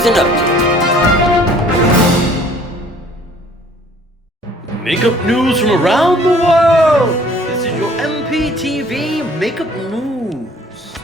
news and updates. Makeup news from around the world. This is your MPTV Makeup News.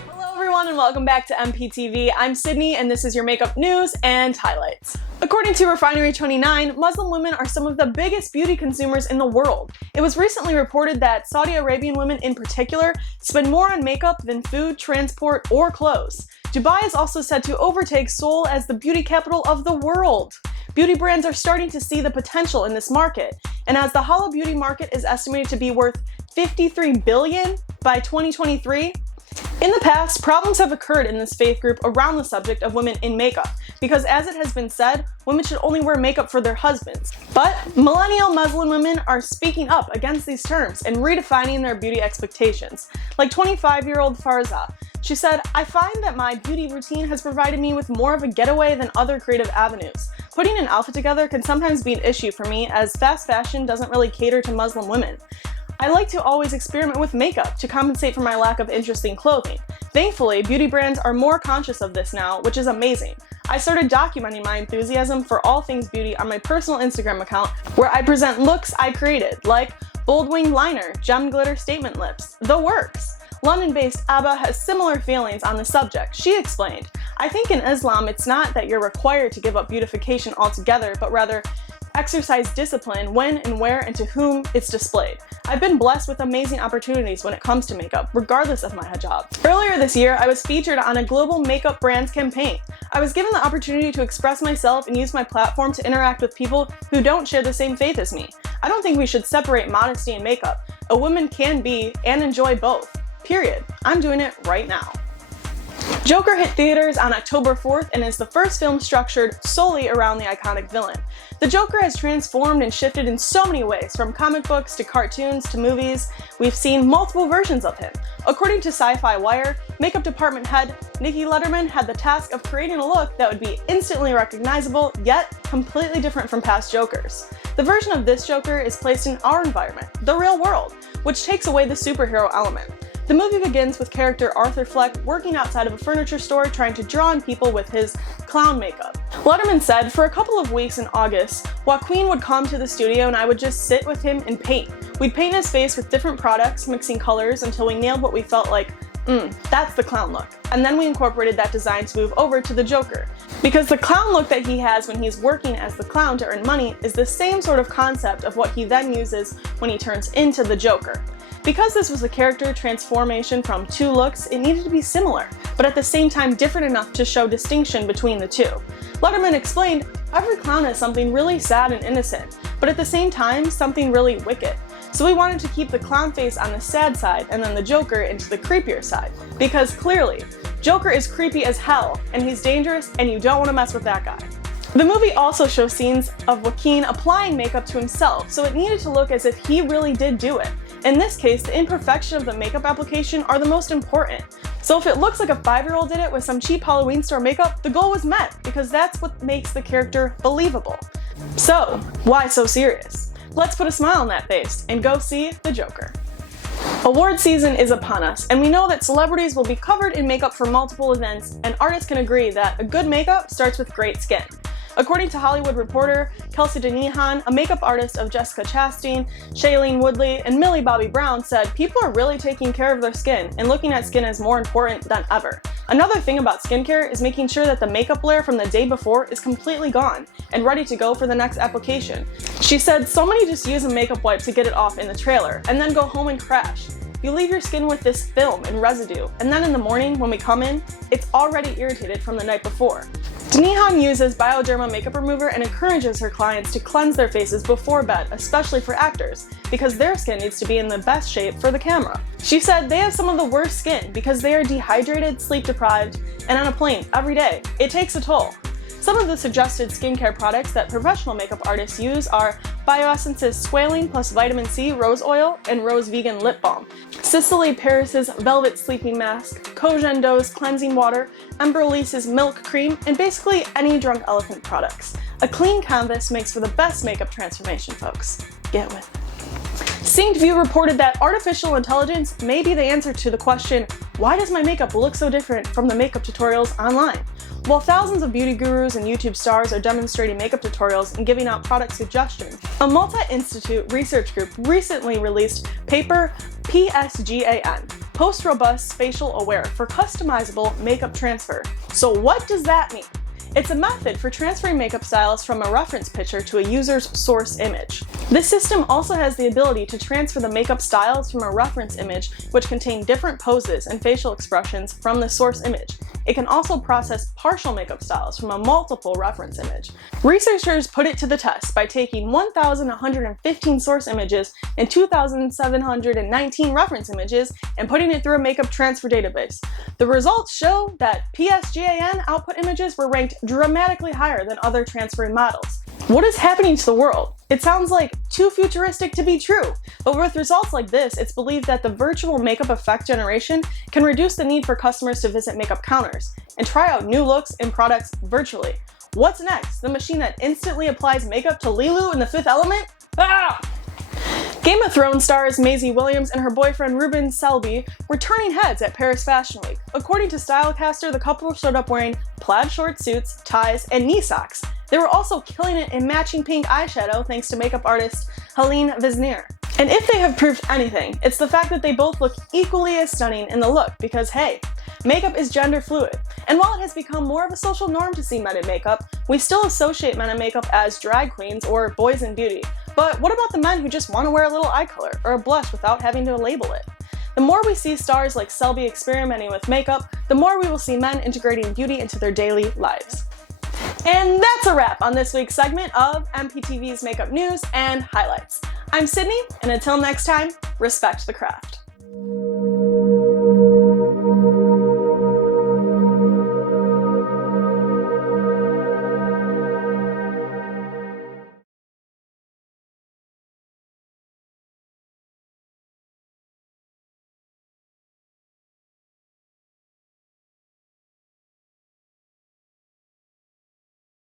Hello everyone and welcome back to MPTV. I'm Sydney and this is your makeup news and highlights. According to Refinery 29, Muslim women are some of the biggest beauty consumers in the world. It was recently reported that Saudi Arabian women in particular spend more on makeup than food, transport, or clothes. Dubai is also said to overtake Seoul as the beauty capital of the world. Beauty brands are starting to see the potential in this market, and as the Hala beauty market is estimated to be worth $53 billion by 2023, in the past, problems have occurred in this faith group around the subject of women in makeup, because as it has been said, women should only wear makeup for their husbands. But millennial Muslim women are speaking up against these terms and redefining their beauty expectations. Like 25-year-old Farza, she said, "I find that my beauty routine has provided me with more of a getaway than other creative avenues. Putting an outfit together can sometimes be an issue for me as fast fashion doesn't really cater to Muslim women. I like to always experiment with makeup to compensate for my lack of interesting clothing. Thankfully, beauty brands are more conscious of this now, which is amazing. I started documenting my enthusiasm for all things beauty on my personal Instagram account, where I present looks I created, like bold winged liner, gem glitter statement lips, the works." London-based Abba has similar feelings on the subject. She explained, "I think in Islam it's not that you're required to give up beautification altogether, but rather exercise discipline when and where and to whom it's displayed. I've been blessed with amazing opportunities when it comes to makeup, regardless of my hijab." Earlier this year, I was featured on a global makeup brands campaign. I was given the opportunity to express myself and use my platform to interact with people who don't share the same faith as me. I don't think we should separate modesty and makeup. A woman can be and enjoy both. Period. I'm doing it right now. Joker hit theaters on October 4th and is the first film structured solely around the iconic villain. The Joker has transformed and shifted in so many ways, from comic books to cartoons to movies. We've seen multiple versions of him. According to Sci-Fi Wire, makeup department head Nikki Letterman had the task of creating a look that would be instantly recognizable, yet completely different from past Jokers. The version of this Joker is placed in our environment, the real world, which takes away the superhero element. The movie begins with character Arthur Fleck working outside of a furniture store trying to draw on people with his clown makeup. Letterman said, "For a couple of weeks in August, Joaquin would come to the studio and I would just sit with him and paint. We'd paint his face with different products, mixing colors until we nailed what we felt like, that's the clown look. And then we incorporated that design to move over to the Joker. Because the clown look that he has when he's working as the clown to earn money is the same sort of concept of what he then uses when he turns into the Joker. Because this was a character transformation from two looks, it needed to be similar, but at the same time different enough to show distinction between the two." Letterman explained, "Every clown has something really sad and innocent, but at the same time something really wicked. So we wanted to keep the clown face on the sad side and then the Joker into the creepier side. Because clearly, Joker is creepy as hell, and he's dangerous, and you don't want to mess with that guy." The movie also shows scenes of Joaquin applying makeup to himself, so it needed to look as if he really did do it. In this case, the imperfection of the makeup application are the most important. So if it looks like a 5-year-old did it with some cheap Halloween store makeup, the goal was met, because that's what makes the character believable. So, why so serious? Let's put a smile on that face and go see the Joker. Award season is upon us, and we know that celebrities will be covered in makeup for multiple events, and artists can agree that a good makeup starts with great skin. According to Hollywood Reporter, Kelsey Deenihan, a makeup artist of Jessica Chastain, Shailene, Woodley, and Millie Bobby Brown, said people are really taking care of their skin and looking at skin as more important than ever. Another thing about skincare is making sure that the makeup layer from the day before is completely gone and ready to go for the next application. She said, "So many just use a makeup wipe to get it off in the trailer and then go home and crash. You leave your skin with this film and residue, and then in the morning when we come in, it's already irritated from the night before." Deenihan uses Bioderma makeup remover and encourages her clients to cleanse their faces before bed, especially for actors, because their skin needs to be in the best shape for the camera. She said they have some of the worst skin because they are dehydrated, sleep deprived, and on a plane every day. It takes a toll. Some of the suggested skincare products that professional makeup artists use are Bioessence's Squalene plus Vitamin C Rose Oil and Rose Vegan Lip Balm, Cicely Paris's Velvet Sleeping Mask, Kojendo's Cleansing Water, Embryolice's Milk Cream, and basically any Drunk Elephant products. A clean canvas makes for the best makeup transformation, folks. Get with it. Synced View reported that artificial intelligence may be the answer to the question, why does my makeup look so different from the makeup tutorials online? While thousands of beauty gurus and YouTube stars are demonstrating makeup tutorials and giving out product suggestions, a multi-institute research group recently released paper PSGAN, Post-Robust Spatial Aware for Customizable Makeup Transfer. So what does that mean? It's a method for transferring makeup styles from a reference picture to a user's source image. This system also has the ability to transfer the makeup styles from a reference image, which contain different poses and facial expressions from the source image. It can also process partial makeup styles from a multiple reference image. Researchers put it to the test by taking 1,115 source images and 2,719 reference images and putting it through a makeup transfer database. The results show that PSGAN output images were ranked dramatically higher than other transferring models. What is happening to the world? It sounds like too futuristic to be true, but with results like this, it's believed that the virtual makeup effect generation can reduce the need for customers to visit makeup counters and try out new looks and products virtually. What's next? The machine that instantly applies makeup to Lilu in The Fifth Element? Ah! Game of Thrones stars Maisie Williams and her boyfriend Ruben Selby were turning heads at Paris Fashion Week. According to Stylecaster, the couple showed up wearing plaid short suits, ties, and knee socks. They were also killing it in matching pink eyeshadow thanks to makeup artist Helene Visnier. And if they have proved anything, it's the fact that they both look equally as stunning in the look because hey, makeup is gender fluid. And while it has become more of a social norm to see men in makeup, we still associate men in makeup as drag queens or boys in beauty. But what about the men who just want to wear a little eye color or a blush without having to label it? The more we see stars like Selby experimenting with makeup, the more we will see men integrating beauty into their daily lives. And that's a wrap on this week's segment of MPTV's Makeup News and Highlights. I'm Sydney, and until next time, respect the craft.